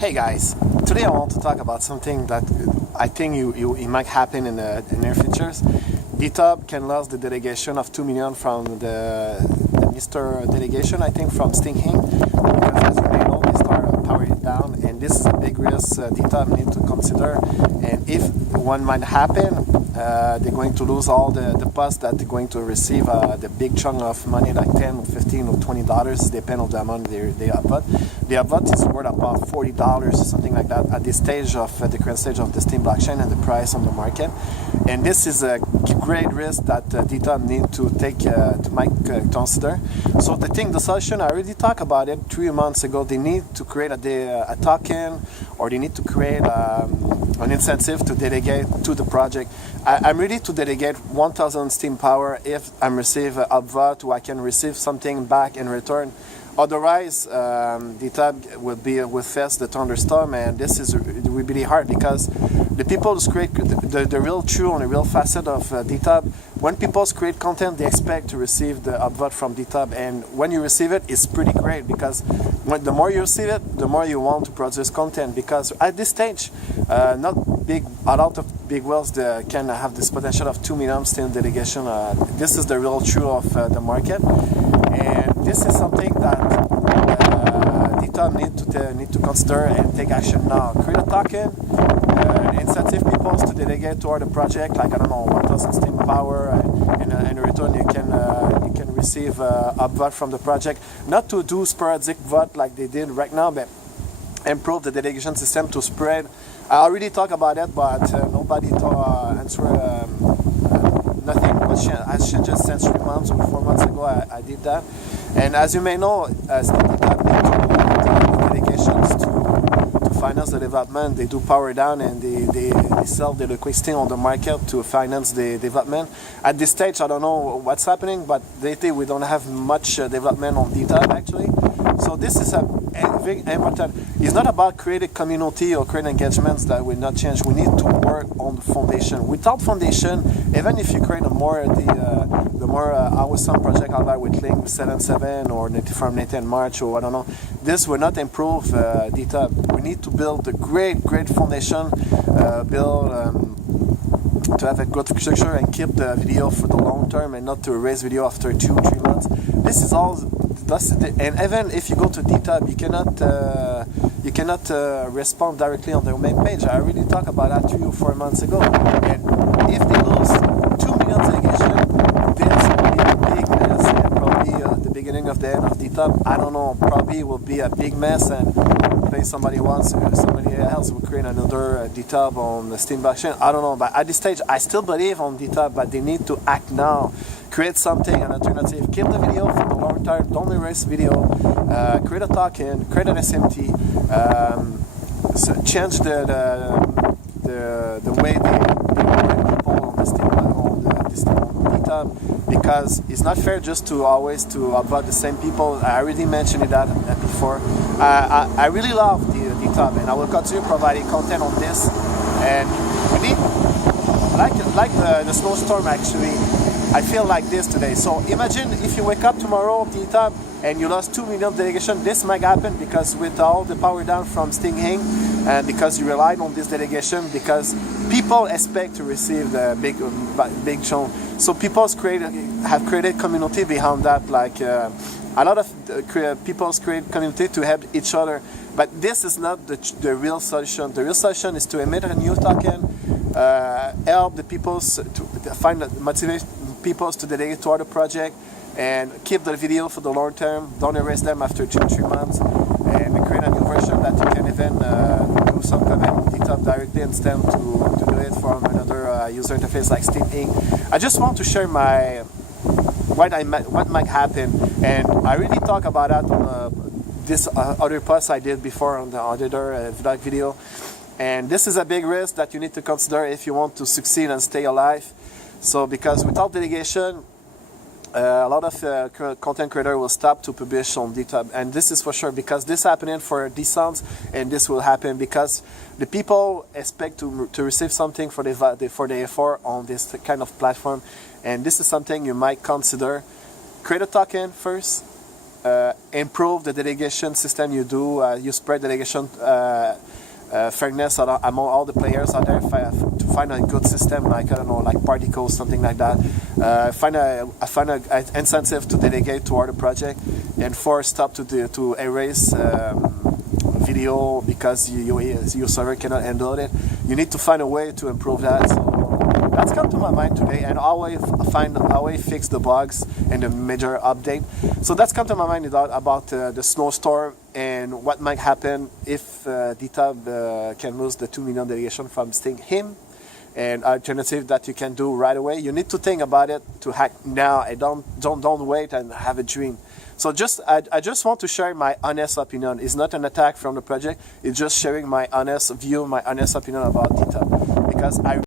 Hey guys, today I want to talk about something that I think it might happen in the near futures. DTube can lose the delegation of 2 million from the Mr. Delegation, I think from Steem-Black, because as you may know, they start powering it down, and this is a big risk DTube need to consider. And if one might happen, they're going to lose all the posts that they're going to receive the big chunk of money, like 10 or 15 or $20, depending on the amount they upvote. The upvote is worth about $40 or something like that at this stage of the current stage of the Steem blockchain and the price on the market. And this is a great risk that DTube need to take to consider. So the solution, I already talked about it 3 months ago. They need to create a token, or they need to create an incentive to delegate to the project. I'm ready to delegate 1,000 Steem power if I receive an upvote, or I can receive something back in return. Otherwise, DTube will face the thunderstorm, and this will be really hard, because the people who create the real true and the real facet of DTube. When people create content, they expect to receive the upvote from DTube, and when you receive it, it's pretty great, because the more you receive it, the more you want to produce content. Because at this stage, not a lot of big whales can have this potential of 2 million Steem delegation. This is the real true of the market, and this is something that DTube need to consider and take action now. Create a token, incentive people to delegate toward the project, like, I don't know, 1,000 Steem power, and in return you can receive upvote from the project. Not to do sporadic vote like they did right now, but improve the delegation system to spread. I already talked about it, but nobody answered. Nothing has changed since 3 months or 4 months ago. I did that, and as you may know, Steem-Black delegations to finance the development. They do power down, and they sell the liquidity on the market to finance the development. At this stage, I don't know what's happening, but lately we don't have much development on DTube actually. So this is a very important. It's not about creating community or creating engagements that will not change. We need to work on the foundation. Without foundation, even if you create the more awesome project out there with Link 77 or from Nathan March, or I don't know, this will not improve DTube. We need to build a great foundation, to have a good structure and keep the video for the long term, and not to erase video after 2-3 months. This is all. And even if you go to DTube, you cannot respond directly on their main page. I already talked about that 3 or 4 months ago. And if they lose 2 million delegation, this will be a big mess, and probably the beginning of the end of DTube. I don't know. Probably it will be a big mess, and maybe somebody else will create another DTube on the Steem blockchain. I don't know. But at this stage, I still believe on DTube, but they need to act now. Create something, an alternative. Keep the video for the long term. Don't erase video. Create a token. Create an SMT. So change the way they work people on the Steem DTube, because it's not fair just to always to upvote the same people. I already mentioned that before. I really love the DTube, and I will continue providing content on this. And we need, like the snowstorm actually. I feel like this today. So imagine if you wake up tomorrow, DTube, and you lost 2 million delegation. This might happen because with all the power down from Steem-Black, and because you relied on this delegation, because people expect to receive the big chunk. So people have created community behind that. Like a lot of people create community to help each other. But this is not the real solution. The real solution is to emit a new token, help the people to find motivation. People to delegate to other project, and keep the video for the long term. Don't erase them after 2-3 months, and create a new version that you can even do some comment on DTube directly instead to do it from another user interface like Steem-Black. I just want to share what might happen, and I really talk about that on this other post I did before on the other vlog video. And this is a big risk that you need to consider if you want to succeed and stay alive. So, because without delegation, a lot of content creators will stop to publish on DTube, and this is for sure, because this happening for decents, and this will happen because the people expect to receive something for the effort on this kind of platform, and this is something you might consider. Create a token first, improve the delegation system you do. You spread delegation fairness among all the players out there to find a good system, like I don't know, like particles, something like that. Find a incentive to delegate to other project, and stop to erase video because your server cannot handle it. You need to find a way to improve that. So that's come to my mind today, and always fix the bugs and the major update. So that's come to my mind about the snowstorm and what might happen if DTube can lose the 2 million delegation from him, and alternative that you can do right away. You need to think about it to hack now, and don't wait and have a dream. So I just want to share my honest opinion. It's not an attack from the project. It's just sharing my honest view, my honest opinion about DTube, because I